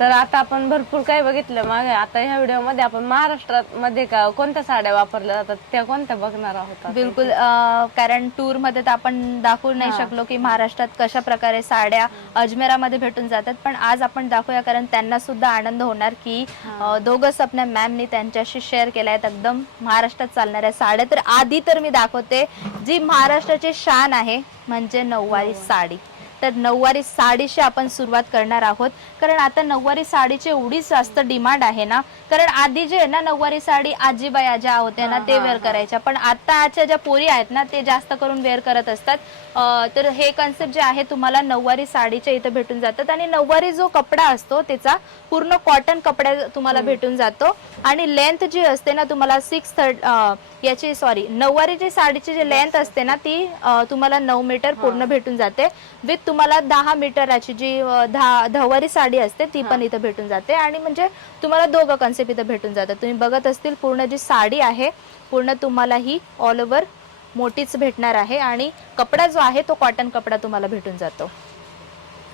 तर आता आपण भरपूर काही बघितलं मागे. आता ह्या व्हिडिओ मध्ये आपण महाराष्ट्रात मध्ये कोणत्या साड्या वापरल्या जातात त्या कोणत्या बघणार आहोत. बिलकुल, कारण टूर मध्ये तर आपण दाखवू नाही शकलो की महाराष्ट्रात कशा प्रकारे साड्या अजमेरामध्ये भेटून जातात, पण आज आपण दाखवूया कारण त्यांना सुद्धा आनंद होणार की दोघं सपना मॅमनी त्यांच्याशी शेअर केल्या आहेत एकदम महाराष्ट्रात चालणाऱ्या साड्या. तर आधी तर मी दाखवते जी महाराष्ट्राची शान आहे म्हणजे नऊवारी साडी. तर नऊवारी साडीशी आपण सुरुवात करणार आहोत कारण आता नऊवारी साडीची एवढी जास्त डिमांड आहे ना. कारण आधी जे आहे ना नऊवारी साडी आजीबाया ज्या होत्या ना ते वेअर करायच्या, पण आताच्या ज्या पोरी आहेत ना ते जास्त करून वेअर करत असतात. तर हे कन्सेप्ट जे आहे तुम्हाला नऊवारी साडीच्या इथे भेटून जातात आणि नऊवारी जो कपडा असतो त्याचा पूर्ण कॉटन कपडा तुम्हाला भेटून जातो आणि लेंथ जी असते ना तुम्हाला 6 नऊवारीची साडीची जी लेंथ असते ना ती तुम्हाला 9 मीटर पूर्ण भेटून जाते. विथ तुम्हाला 10 मीटराची जी दहावारी साडी असते ती पण इथं भेटून जाते आणि म्हणजे तुम्हाला दोघं कन्सेप्ट इथं भेटून जातात. तुम्ही बघत असतील पूर्ण जी साडी आहे पूर्ण तुम्हाला ही ऑल ओव्हर मोठीच भेटणार आहे आणि कपडा जो आहे तो कॉटन कपडा तुम्हाला भेटून जातो.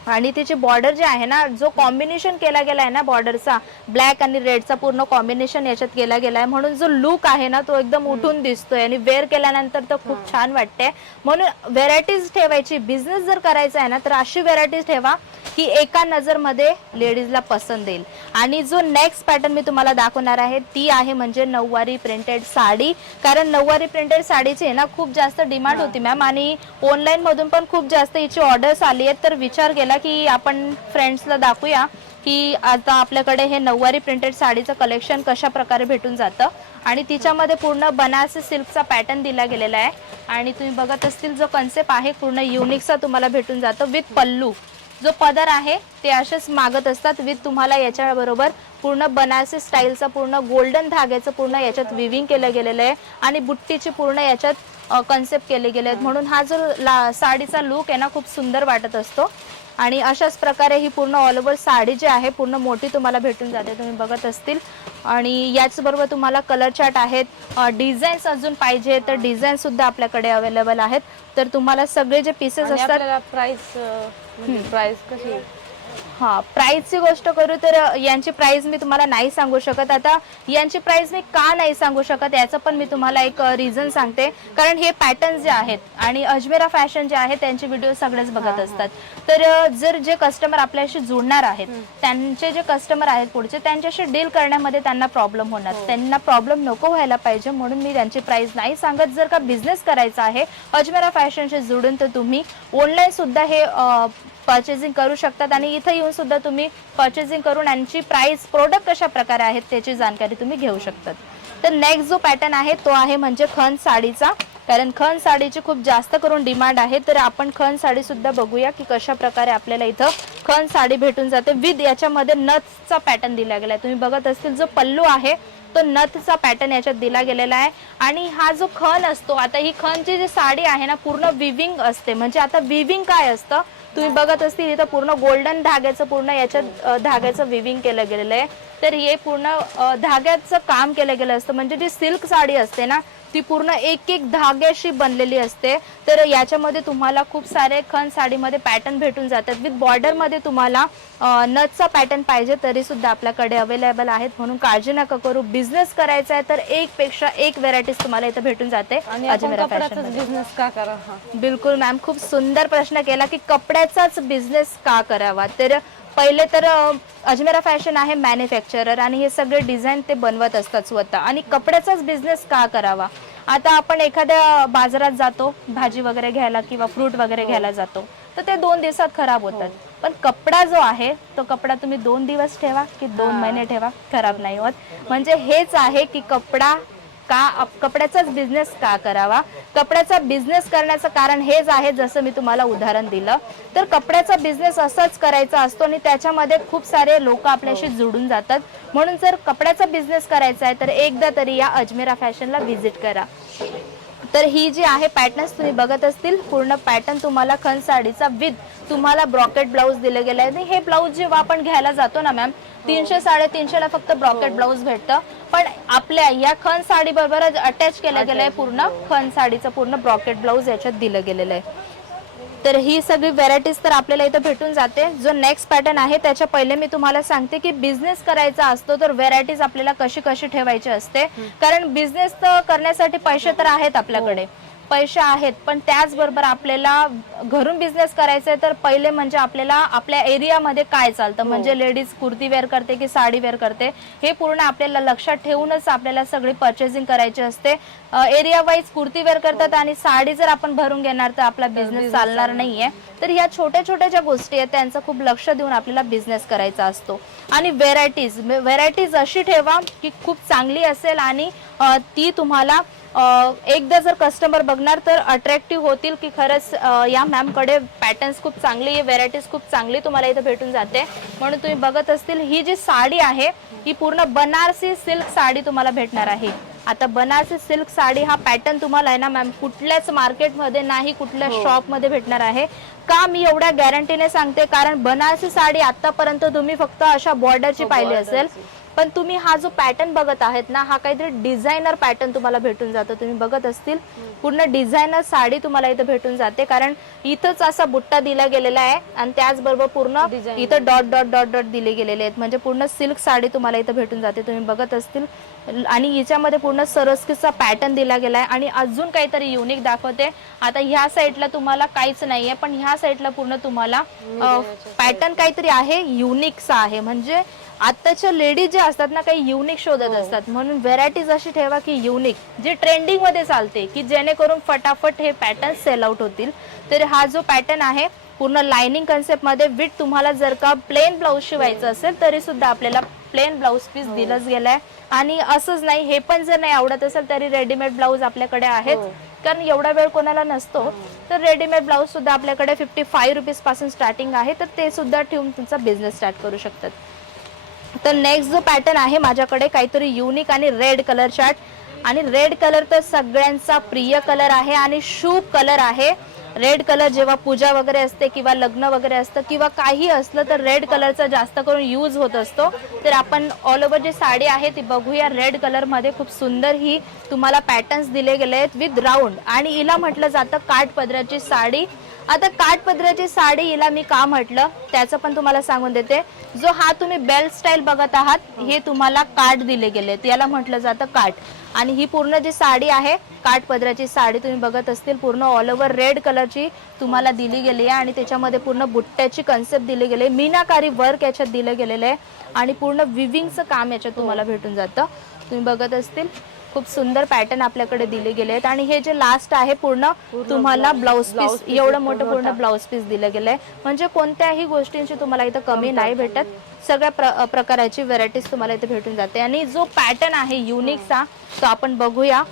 आणि तिची बॉर्डर जे आहे ना जो कॉम्बिनेशन केला गेला आहे ना बॉर्डरचा ब्लॅक आणि रेडचा पूर्ण कॉम्बिनेशन याच्यात केला गेला आहे म्हणून जो लुक आहे ना तो एकदम उठून दिसतोय आणि वेअर केल्यानंतर तर खूप छान वाटते. म्हणून व्हेरायटीज ठेवायची. बिझनेस जर करायचा आहे ना तर अशी व्हेरायटीज ठेवा की एका नजरमध्ये लेडीजला पसंत येईल. आणि जो नेक्स्ट पॅटर्न मी तुम्हाला दाखवणार आहे ती आहे म्हणजे नऊवारी प्रिंटेड साडी. कारण नऊवारी प्रिंटेड साडीची ना खूप जास्त डिमांड होती मॅम आणि ऑनलाईन मधून पण खूप जास्त हिची ऑर्डर्स आली आहेत. तर विचार केला की आपण फ्रेंड्सला दाखवूया की आता आपल्याकडे हे नऊवारी प्रिंटेड साडीचं कलेक्शन कशा प्रकारे भेटून जातं आणि तिच्यामध्ये पूर्ण बनारसी सिल्कचा पॅटर्न दिला गेलेला आहे आणि तुम्ही बघत असतील जो कन्सेप्ट आहे पूर्ण युनिकचा तुम्हाला भेटून जातो. विथ पल्लू जो पदर आहे ते असेच मागत असतात विथ तुम्हाला याच्या बरोबर पूर्ण बनारसी स्टाईलचा पूर्ण गोल्डन धाग्याचं पूर्ण याच्यात विविंग केलं गेलेलं आहे आणि बुट्टीची पूर्ण याच्यात कन्सेप्ट केले गेले आहेत. म्हणून हा जो साडीचा लुक आहे ना खूप सुंदर वाटत असतो आणि अशाच प्रकारे ही पूर्ण ऑल ओव्हर साडी जी आहे पूर्ण मोठी तुम्हाला भेटून जाते. तुम्ही बघत असतील आणि याचबरोबर तुम्हाला कलर चार्ट आहेत. डिझाईन्स अजून पाहिजे तर डिझाईन सुद्धा आपल्याकडे अवेलेबल आहेत. तर तुम्हाला सगळे जे पीसेस असतात प्राइस कशी. हां, प्राईसची गोष्ट करू तर यांची प्राईस मी तुम्हाला नाही सांगू शकत. आता यांची प्राईस मी का नाही सांगू शकत याचं पण मी तुम्हाला एक रिझन सांगते. कारण हे पॅटर्न जे आहेत आणि अजमेरा फॅशन जे आहे त्यांचे व्हिडिओ सगळेच बघत असतात. तर जर जे कस्टमर आपल्याशी जुळणार आहेत त्यांचे जे कस्टमर आहेत पुढचे त्यांच्याशी डील करण्यामध्ये त्यांना प्रॉब्लेम होणार. त्यांना प्रॉब्लेम नको व्हायला पाहिजे म्हणून मी त्यांची प्राईस नाही सांगत. जर का बिझनेस करायचा आहे अजमेरा फॅशनशी जुळून तर तुम्ही ऑनलाईन सुद्धा हे परचेसिंग करू शकतात आणि इथं येऊन सुद्धा तुम्ही परचेसिंग करून यांची प्राइस प्रोडक्ट कशा प्रकारे आहेत त्याची जाणकारी तुम्ही घेऊ शकतात. तर नेक्स्ट जो पॅटर्न आहे तो आहे म्हणजे खण साडीचा. कारण खण साडीची खूप जास्त करून डिमांड आहे. तर आपण खण साडी सुद्धा बघूया की कशा प्रकारे आपल्याला इथं खण साडी भेटून जाते. विथ याच्यामध्ये नथचा पॅटर्न दिला गेला आहे. तुम्ही बघत असतील जो पल्लू आहे तो नथचा पॅटर्न याच्यात दिला गेलेला आहे आणि हा जो खण असतो आता ही खणची जी साडी आहे ना पूर्ण विविंग असते. म्हणजे आता विविंग काय असतं तुम्ही बघत असतील इथं पूर्ण गोल्डन धाग्याचं पूर्ण याच्यात धाग्याचं विविंग केलं गेलेलं आहे. तर हे पूर्ण धाग्याचं काम केलं गेलं असतं. म्हणजे जी सिल्क साडी असते ना ती पूर्ण एक एक धाग्याशी बनलेली असते. तर याच्यामध्ये तुम्हाला खूप सारे खण साडीमध्ये पॅटर्न भेटून जातात. विथ बॉर्डरमध्ये तुम्हाला नथचा पॅटर्न पाहिजे तरी सुद्धा आपल्याकडे अवेलेबल आहेत. म्हणून काळजी नका करू. बिझनेस करायचा आहे तर एक पेक्षा एक व्हेरायटीज तुम्हाला इथं भेटून जाते अजमेरा फॅशन. बिझनेस का करा. बिलकुल मॅम, खूप सुंदर प्रश्न केला की कपड्याचाच बिझनेस का करावा. तर पहिले तर अजमेरा फॅशन आहे मॅन्युफॅक्चरर आणि हे सगळे डिझाईन ते बनवत असतात स्वतः आणि कपड्याचाच बिझनेस का करावा. आता आपण एखाद्या बाजारात जातो भाजी वगैरे घ्यायला किंवा फ्रूट वगैरे घ्यायला जातो तर ते 2 दिवसात खराब होतात. पण कपडा जो आहे तो कपडा तुम्ही 2 दिवस ठेवा की 2 महिने ठेवा खराब नाही होत. म्हणजे हेच आहे की कपड्याचाच बिझनेस का करावा. कपड्याचा बिझनेस करण्याचं कारण हेच आहे जसं मी तुम्हाला उदाहरण दिलं. तर कपड्याचा बिझनेस असाच करायचा असतो आणि त्याच्यामध्ये खूप सारे लोक आपल्याशी जोडून जातात. म्हणून जर कपड्याचा बिझनेस करायचा आहे तर एकदा तरी या अजमेरा फॅशनला व्हिजिट करा. तर ही जी आहे पॅटर्न्स तुम्ही बघत असतील पूर्ण पॅटर्न तुम्हाला खण साडीचा विथ तुम्हाला ब्रॉकेट ब्लाउज दिलं गेलं आहे. हे ब्लाउज जेव्हा आपण घ्यायला जातो ना मॅम 300-350 ला फक्त ब्रॉकेट ब्लाउज भेटतं. पण आपल्या या खण साडी बरोबर अटॅच केलं गेलं आहे पूर्ण खण साडीचं पूर्ण ब्रॉकेट ब्लाउज याच्यात दिलं गेलेलं आहे. तर ही सगळी व्हेरायटीज तर आपल्याला इथं भेटून जाते. जो नेक्स्ट पॅटर्न आहे त्याच्या पहिले मी तुम्हाला सांगते की बिझनेस करायचा असतो तर व्हेरायटीज आपल्याला कशी कशी ठेवायची असते. कारण बिझनेस तर करण्यासाठी पैसे तर आहेत आपल्याकडे, पैसे आहेत, पण त्याचबरोबर आपल्याला घरून बिझनेस करायचा आहे तर पहिले म्हणजे आपल्याला आपल्या एरियामध्ये काय चालतं, म्हणजे लेडीज कुर्ती वेअर करते की साडी वेअर करते हे पूर्ण आपल्याला लक्षात ठेवूनच आपल्याला सगळी पर्चेसिंग करायची असते. एरिया वाईज कुर्ती वेअर करतात आणि साडी जर आपण भरून घेणार तर आपला बिझनेस चालणार नाहीये. तर ह्या छोट्या छोट्या ज्या गोष्टी आहेत त्यांचं खूप लक्ष देऊन आपल्याला बिझनेस करायचा असतो. आणि व्हेरायटीज अशी ठेवा की खूप चांगली असेल आणि ती तुम्हाला एकदा जर कस्टमर बघणार तर अट्रॅक्टिव्ह होतील की खरंच या मॅम कडे पॅटर्न्स खूप चांगली, व्हेरायटीज खूप चांगली तुम्हाला इथे भेटून जाते. म्हणून तुम्ही बघत असतील ही जी साडी आहे ही पूर्ण बनारसी सिल्क साडी तुम्हाला भेटणार आहे. आता बनारसी सिल्क साडी हा पॅटर्न तुम्हाला आहे ना मॅम कुठल्याच मार्केटमध्ये नाही, कुठल्या शॉप मध्ये भेटणार आहे. का मी एवढ्या गॅरंटीने सांगते, कारण बनारसी साडी आतापर्यंत तुम्ही फक्त अशा बॉर्डरची पाहिली असेल, पण तुम्ही हा जो पॅटर्न बघत आहेत ना हा काहीतरी डिझायनर पॅटर्न तुम्हाला भेटून जातो. तुम्ही बघत असतील पूर्ण डिझायनर साडी तुम्हाला इथे भेटून जाते, कारण इथंच असा बुट्टा दिला गेलेला आहे आणि त्याचबरोबर पूर्ण इथं डॉट डॉट डॉट डॉट दिले गेलेले आहेत. म्हणजे पूर्ण सिल्क साडी तुम्हाला इथं भेटून जाते. तुम्ही बघत असतील आणि हिच्यामध्ये पूर्ण सरस्कीचा पॅटर्न दिला गेलाय. आणि अजून काहीतरी युनिक दाखवते. आता ह्या साईडला तुम्हाला काहीच नाहीये, पण ह्या साईडला पूर्ण तुम्हाला पॅटर्न काहीतरी आहे, युनिकचा आहे. म्हणजे आताच्या लेडीज जे असतात ना काही युनिक शोधत असतात, म्हणून व्हेरायटीज अशी ठेवा की युनिक, जे ट्रेंडिंग मध्ये चालते, की जेणेकरून फटाफट हे पॅटर्न सेल आउट होतील. तर हा जो पॅटर्न आहे पूर्ण लाइनिंग कन्सेप्ट मध्ये विथ, तुम्हाला जर का प्लेन ब्लाउज शिवायचं असेल तरी सुद्धा आपल्याला प्लेन ब्लाउज पीस दिलंच गेलाय. आणि असंच नाही, हे पण जर नाही आवडत असेल तरी रेडीमेड ब्लाउज आपल्याकडे आहेत, कारण एवढा वेळ कोणाला नसतो. तर रेडीमेड ब्लाउज सुद्धा आपल्याकडे 55 रुपीज पासून स्टार्टिंग आहे. तर ते सुद्धा ठेवून तुमचा बिझनेस स्टार्ट करू शकतात. तर नेक्स्ट जो पॅटर्न आहे माझ्याकडे काहीतरी युनिक आणि रेड कलर चार्ट. आणि रेड कलर तर सगळ्यांचा प्रिय कलर आहे आणि शुभ कलर आहे. रेड कलर जेव्हा पूजा वगैरे असते किंवा लग्न वगैरे असतं किंवा काही असलं तर रेड कलरचा जास्त करून यूज होत असतो. तर आपण ऑल ओव्हर जी साडी आहे ती बघूया. रेड कलर मध्ये खूप सुंदर ही तुम्हाला पॅटर्न्स दिले गेले आहेत विथ राऊंड, आणि हिला म्हटलं जातं काठपदराची साडी. आता काठपदराची साडी हिला मी का म्हटलं त्याचं पण तुम्हाला सांगून देते. जो हा तुम्ही बेल्ट स्टाईल बघत आहात हे तुम्हाला काठ दिले गेले, याला म्हटलं जातं काठ. आणि ही पूर्ण जी साडी आहे काठपदराची साडी तुम्ही बघत असतील पूर्ण ऑल ओव्हर रेड कलरची तुम्हाला दिली गेली आहे. आणि त्याच्यामध्ये पूर्ण बुट्ट्याची कन्सेप्ट दिली गेली, मीनाकारी वर्क याच्यात दिलं गेलेलं आहे आणि पूर्ण विविंगचं काम याच्यात तुम्हाला भेटून जातं. तुम्ही बघत असतील खूप सुंदर पॅटर्न आपल्याकडे दिले गेले आहेत. आणि हे जे लास्ट आहे पूर्ण तुम्हाला ब्लाउज पीस, एवढं मोठं पूर्ण ब्लाउज पीस दिलं गेलंय. म्हणजे कोणत्याही गोष्टींची तुम्हाला इथं कमी नाही भेटत, सगळ्या प्रकाराची व्हेरायटीज तुम्हाला इथे भेटून जाते. आणि जो पॅटर्न आहे युनिकचा तो आपण बघूया,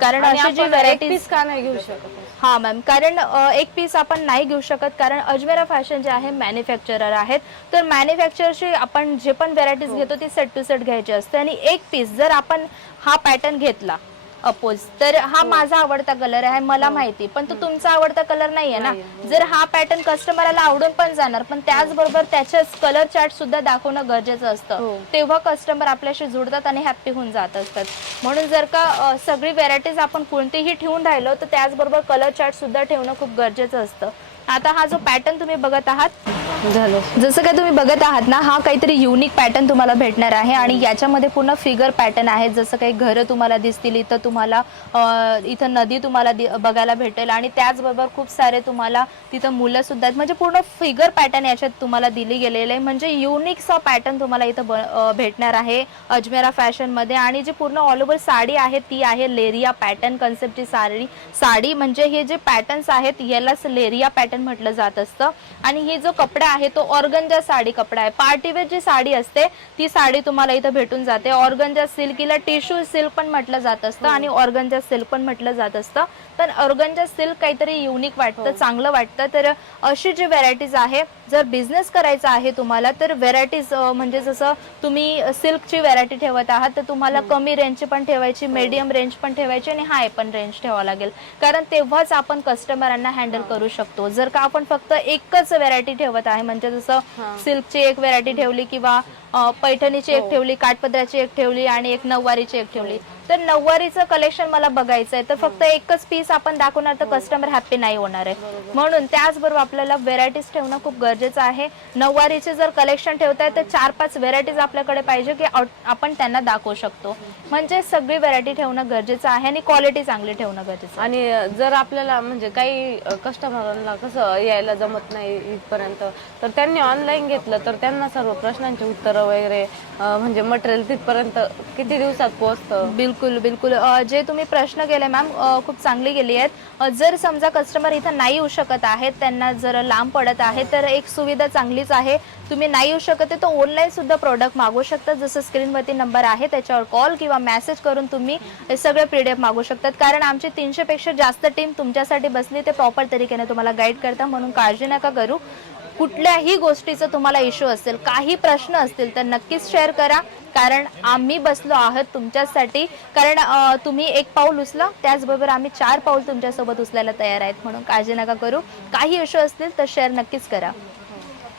कारण अशी जी व्हेरायटीज का नाही घेऊ शकत. हा मॅम, कारण एक पीस आपण नाही घेऊ शकत, कारण अजमेरा फॅशन जे आहे मॅन्युफॅक्चरर आहेत. तर मॅन्युफॅक्चरची आपण जे पण व्हेरायटीज घेतो ती सेट टू सेट घ्यायची असते. आणि एक पीस जर आपण हा पॅटर्न घेतला अपोज, तर हा माझा आवडता कलर आहे मला माहिती, पण तो तुमचा आवडता कलर नाहीये ना. जर हा पॅटर्न कस्टमरला आवडून पण जाणार, पण त्याचबरोबर त्याचे कलर चार्ट सुद्धा दाखवणं गरजेचं असतं. तेव्हा कस्टमर आपल्याशी जुळतात आणि हॅप्पी होऊन जात असतात. म्हणून जर का सगळी व्हेरायटीज आपण कोणतीही ठेवून राहिलो तर त्याचबरोबर कलर चार्ट सुद्धा ठेवणं खूप गरजेचं असतं. आता हा जो पॅटर्न तुम्ही बघत आहात, जसं काय तुम्ही बघत आहात ना, हा काहीतरी युनिक पॅटर्न तुम्हाला भेटणार आहे. आणि याच्यामध्ये पूर्ण फिगर पॅटर्न आहे. जसं काही घरं तुम्हाला दिसतील, इथं तुम्हाला इथं नदी तुम्हाला बघायला भेटेल. आणि त्याचबरोबर खूप सारे तुम्हाला तिथं मुलं सुद्धा आहेत. म्हणजे पूर्ण फिगर पॅटर्न याच्यात तुम्हाला दिली गेलेलं आहे. म्हणजे युनिकचा पॅटर्न तुम्हाला इथं भेटणार आहे अजमेरा फॅशन मध्ये. आणि जी पूर्ण ऑल ओव्हर साडी आहे ती आहे लेरिया पॅटर्न कन्सेप्टची साडी. म्हणजे हे जे पॅटर्न्स आहेत यालाच लेरिया पॅटर्न म्हटलं जात असतं. आणि हे जो कपडा आहे तो ऑर्गंजा साडी कपडा आहे. पार्टीवेअर जी साडी असते ती साडी तुम्हाला इथं भेटून जाते. ऑर्गंजा सिल्क, हिला टिश्यू सिल्क पण म्हटलं जात असतं आणि ऑर्गंजा सिल्क पण म्हटलं जात असतं. तर ऑर्गंजा सिल्क काहीतरी युनिक वाटतं, चांगलं वाटतं. तर अशी जी व्हेरायटीज आहे, जर बिझनेस करायचा आहे तुम्हाला तर व्हेरायटीज म्हणजे जसं तुम्ही सिल्कची व्हेरायटी ठेवत आहात तर तुम्हाला कमी रेंजची पण ठेवायची, मीडियम रेंज पण ठेवायची आणि हाय पण रेंज ठेवावं लागेल, कारण तेव्हाच आपण कस्टमरांना हँडल करू शकतो. जर का आपण फक्त एकच व्हेरायटी ठेवत आहे, म्हणजे जसं सिल्कची एक व्हेरायटी ठेवली किंवा पैठणीची एक ठेवली, काठपदराची एक ठेवली आणि एक नऊवारीची एक ठेवली, तर नऊवारीचं कलेक्शन मला बघायचं आहे, तर फक्त एकच पीस आपण दाखवणार तर कस्टमर हॅपी नाही होणार आहे. म्हणून त्याचबरोबर आपल्याला व्हेरायटीज ठेवणं खूप गरजेचं आहे. नऊवारीचे जर कलेक्शन ठेवताय तर 4-5 व्हेरायटीज आपल्याकडे पाहिजे की आपण त्यांना दाखवू शकतो. म्हणजे सगळी व्हेरायटी ठेवणं गरजेचं आहे आणि क्वालिटी चांगली ठेवणं गरजेचं आहे. आणि जर आपल्याला म्हणजे काही कस्टमरांना कसं यायला जमत नाही इथपर्यंत, तर त्यांनी ऑनलाईन घेतलं तर त्यांना सर्व प्रश्नांची उत्तरं वगैरे म्हणजे मटेरियल तिथपर्यंत किती दिवसात पोहोचतं? बिलकुल बिलकुल. जे तुम्ही प्रश्न केले मॅम खूप चांगली गेली आहेत. जर समजा कस्टमर इथं नाही येऊ शकत आहेत, त्यांना जर लांब पडत आहे, तर एक सुविधा चांगलीच आहे. तुम्ही नाही येऊ शकत आहे तर ऑनलाईन सुद्धा प्रोडक्ट मागवू शकता. जसं स्क्रीनवरती नंबर आहे त्याच्यावर कॉल किंवा मेसेज करून तुम्ही हे सगळे PDF मागवू शकतात. कारण आमची 300 पेक्षा जास्त टीम तुमच्यासाठी बसली, ते प्रॉपर तरीकेने तुम्हाला गाईड करता. म्हणून काळजी नका करू. कुठल्याही गोष्टीचा तुम्हाला इश्यू असेल, काही प्रश्न असतील तर नक्कीच शेअर करा. कारण आम्ही बसलो आहोत तुमच्यासाठी. कारण तुम्ही एक पाऊल उचला, त्याचबरोबर आम्ही 4 पाऊल तुमच्यासोबत उचलायला तयार आहेत. म्हणून काळजी नका करू. काही इश्यू असतील तर शेअर नक्कीच करा.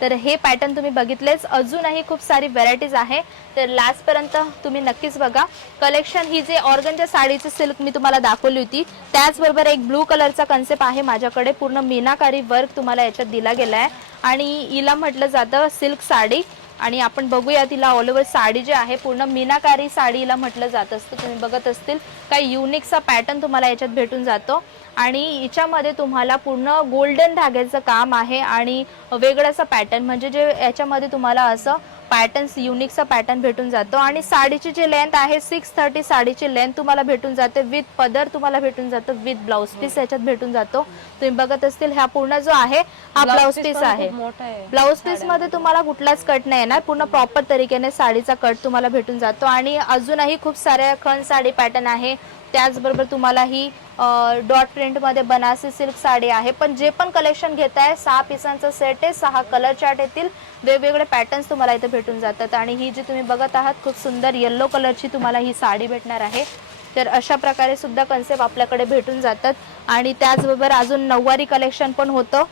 तर हे पॅटर्न तुम्ही बघितलेच, अजूनही खूप सारी व्हेरायटीज आहे. तर लास्ट पर्यंत तुम्ही नक्कीच बघा कलेक्शन. ही जे ऑर्गनच्या साडीची सिल्क मी तुम्हाला दाखवली होती, त्याचबरोबर एक ब्लू कलरचा कन्सेप्ट आहे माझ्याकडे. पूर्ण मीनाकारी वर्क तुम्हाला याच्यात दिला गेला आहे आणि हिला म्हटलं जातं सिल्क साडी. आणि आपण बघूया तिला ऑल ओव्हर साडी जी आहे पूर्ण मीनाकारी साडीला म्हटलं जात असतं. तुम्ही बघत असतील काही युनिकचा पॅटर्न तुम्हाला याच्यात भेटून जातो. आणि याच्यामध्ये तुम्हाला पूर्ण गोल्डन धाग्याचं काम आहे आणि वेगळासा पॅटर्न, म्हणजे जे याच्यामध्ये तुम्हाला असं पॅटर्न्स युनिकचा पॅटर्न भेटून जातो. आणि साडीची जी लेंथ आहे 630 साडीची लेंथ तुम्हाला भेटून जाते. विथ पदर तुम्हाला भेटून जातो, विथ ब्लाउज पीस याच्यात भेटून जातो. तुम्ही बघत असतील हा पूर्ण जो आहे हा ब्लाउज पीस आहे. ब्लाउज पीस मध्ये तुम्हाला कुठलाच कट नाही येणार, पूर्ण प्रॉपर तरीकेने साडीचा कट तुम्हाला भेटून जातो. आणि अजूनही खूप साऱ्या खण साडी पॅटर्न आहे. त्याचबरोबर तुम्हाला ही डॉट प्रिंट मध्ये बनारसी सिल्क साडी आहे. पण जे पण कलेक्शन घेताय 6 पिसांचा सेट आहे, 6 कलर चार्ट येतील, वेगवेगळे पॅटर्न्स तुम्हाला इथे भेटून जातात. आणि ही जी तुम्ही बघत आहात खूप सुंदर येलो कलरची तुम्हाला ही साडी भेटणार आहे. तर अशा प्रकारे सुद्धा कन्सेप्ट आपल्याकडे भेटून जातात. आणि त्याचबरोबर अजून नऊवारी कलेक्शन पण होतं.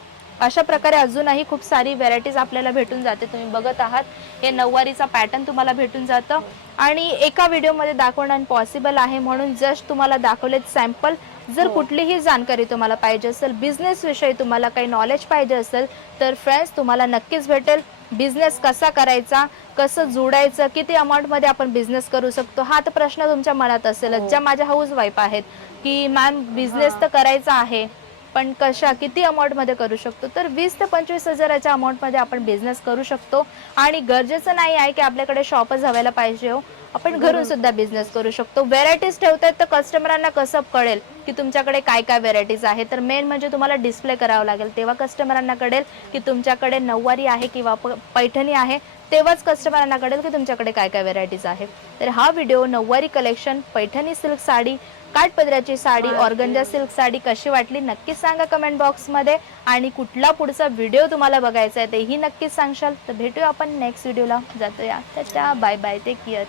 अशा प्रकारे अजूनही खूप सारी व्हेरायटीज आपल्याला भेटून जाते. तुम्ही बघत आहात हे नऊवारीचा पॅटर्न तुम्हाला भेटून जातं. आणि एका व्हिडिओमध्ये दाखवणं पॉसिबल आहे, म्हणून जस्ट तुम्हाला दाखवलेत सॅम्पल. जर कुठलीही जाणकारी तुम्हाला पाहिजे असेल, बिझनेस विषयी तुम्हाला काही नॉलेज पाहिजे असेल, तर फ्रेंड्स तुम्हाला नक्कीच भेटेल. बिझनेस कसा करायचा, कसं जोडायचं, किती अमाऊंटमध्ये आपण बिझनेस करू शकतो, हा तर प्रश्न तुमच्या मनात असेलच. ज्या माझ्या हाऊस वाईफ आहेत की मॅम बिझनेस तर करायचा आहे, पण किती अमाऊंटमध्ये करू शकतो, तर 20 ते 25 हजाराच्या अमाऊंटमध्ये आपण बिझनेस करू शकतो. आणि गरजेचं नाही आहे की आपल्याकडे शॉपच हवायला पाहिजे हो, आपण घरून सुद्धा बिझनेस करू शकतो. व्हेरायटीज ठेवतायत तर कस्टमरांना कसं कळेल की तुमच्याकडे काय काय व्हेरायटीज आहे. तर मेन म्हणजे तुम्हाला डिस्प्ले करावं लागेल, तेव्हा कस्टमरांना कळेल की तुमच्याकडे नऊवारी आहे किंवा पैठणी आहे. तेव्हाच कस्टमरांना कळेल की तुमच्याकडे काय काय व्हेरायटीज आहे. तर हा व्हिडिओ नऊवारी कलेक्शन, पैठणी सिल्क साडी, काठपदराची साडी, ऑर्गंजा सिल्क साडी कशी वाटली नक्कीच सांगा कमेंट बॉक्समध्ये. आणि कुठला पुढचा व्हिडिओ तुम्हाला बघायचा आहे तेही नक्कीच सांगशाल. तर भेटूया आपण नेक्स्ट व्हिडिओला. जातोया, बाय बाय, टेक केअर.